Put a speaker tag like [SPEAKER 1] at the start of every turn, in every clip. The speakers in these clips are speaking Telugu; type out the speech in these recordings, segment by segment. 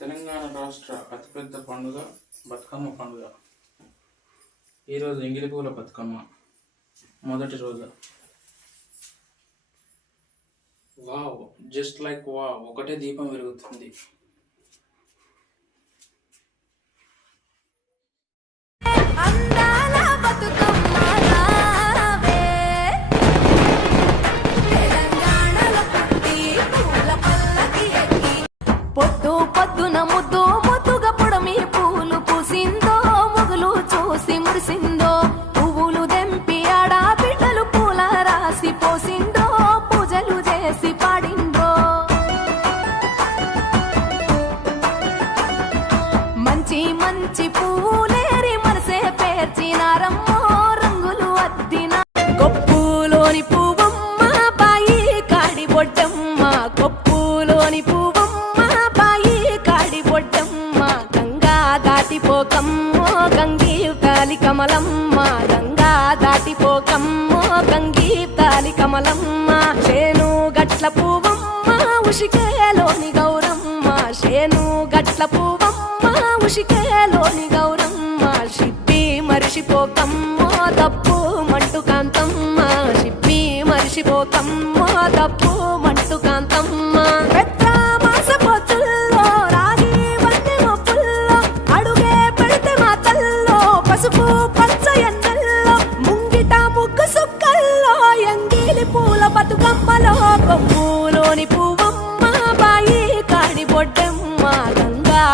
[SPEAKER 1] తెలంగాణ రాష్ట్ర అతిపెద్ద పండుగ బతుకమ్మ పండుగ. ఈరోజు ఎంగిలి పూల బతుకమ్మ. మొదటి రోజు. వావ్ జస్ట్ లైక్ వావ్ ఒకటే దీపం వెలుగుతుంది.
[SPEAKER 2] మంచి మంచి పూలేరి మనసే పేర్చినారమ్మో రంగులు అద్దిన కొప్పులోని పువ్వమ్మ బాయి కాడి బొడ్డమ్మ. కొప్పులోని పువ్వమ్మ బాయి కాడి బొడ్డమ్మ. గంగా దాటిపోకమ్మో గంగి తాలి కమలమ్మ. గంగా దాటిపోకమ్మో గంగి తాలి కమలమ్మ. చేను గట్ల పువ్వమ్మ ఉషికేలోని గౌరమ్మ. చేను గట్ల పువ్వమ్మ ఉషికేలోని గౌరమ్మ. షిప్పి మరిషిపోకమ్మో తప్పు మంటు కాంతమ్మ షిప్పి మరిషిపోకమ్మో తప్పు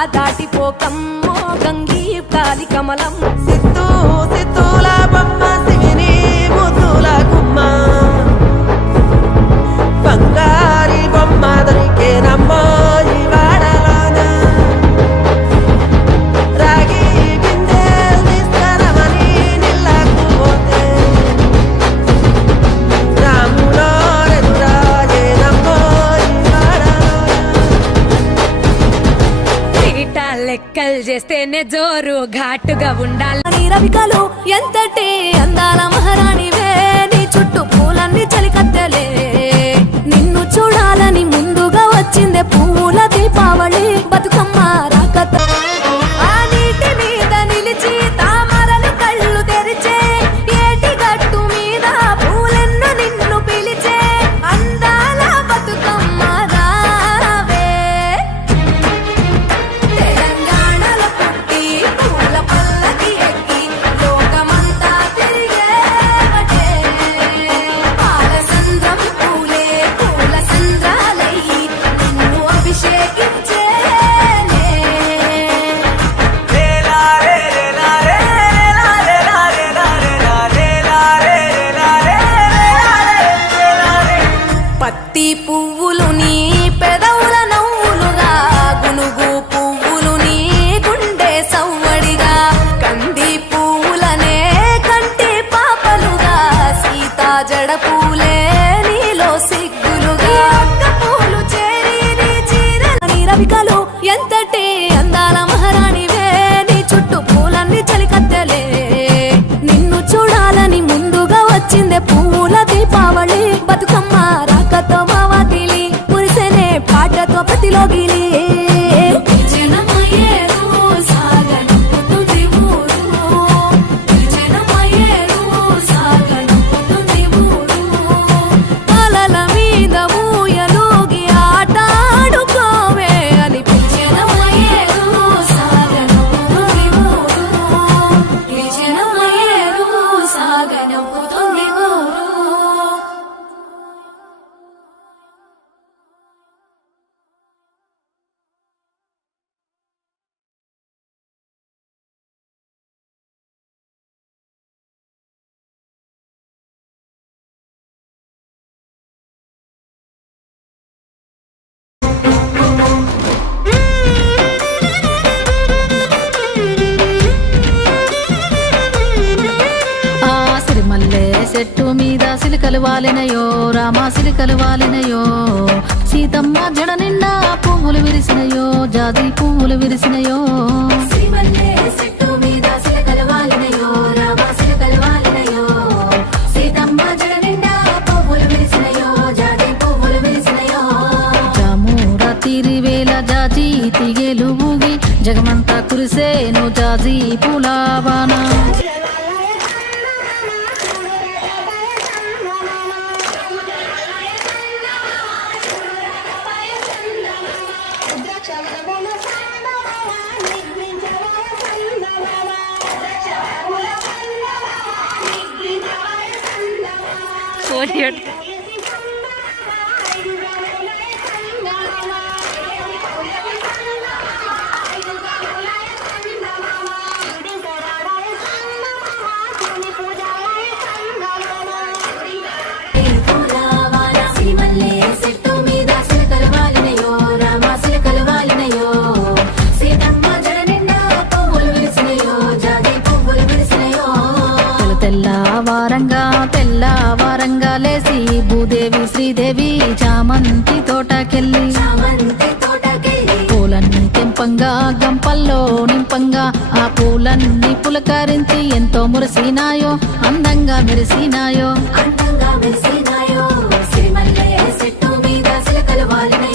[SPEAKER 2] దాటిపోకమ్మో గంగీ కాలి కమలం.
[SPEAKER 3] సిత్తూ సిత్తూల బొమ్మ శివిని ముద్దుల గుమ్మ.
[SPEAKER 4] చేస్తేనే జోరు ఘాటుగా ఉండాలి.
[SPEAKER 2] రవికలు ఎంతటి పూలే నీలో సిగ్గులుగా. ఒక్క పూలు చేరి నీ చీరల నీ రవికలు. ఎంతటి అందాల మహారాణివే. నీ చుట్టూ పూలన్నీ చలికత్తెలే నిన్ను చూడాలని ముందుగా వచ్చిందే పూల దీపావళి. బతుకమ్మ రాకతో మా వాకిలి. మురిసెనే పాటతో ప్రతిలోగిలి.
[SPEAKER 5] సిలికలు వాలినయో రామ సిలికలు వాలినయో సీతమ్మ జడ నిండా పువ్వులు విరిసినయో జాతి పువ్వులు విరిసినయో.
[SPEAKER 2] సిరిమల్లె చెట్టు మీద సిలకలు వాలినయో, రామ సిలకలు
[SPEAKER 5] పూలవాన తెల్ల వారంగా లేసి భూదేవి శ్రీదేవి చామంతి తోటకెళ్ళి. పూలన్నీ తెంపంగా గంపల్లో నింపంగా ఆ పూలన్నీ పులకరించి ఎంతో మురిసినాయో అందంగా మెరిసినాయో.
[SPEAKER 2] అందంగా మెరిసినాయో సిరిమల్లే చెట్టు మీద సిలకలు వాలిన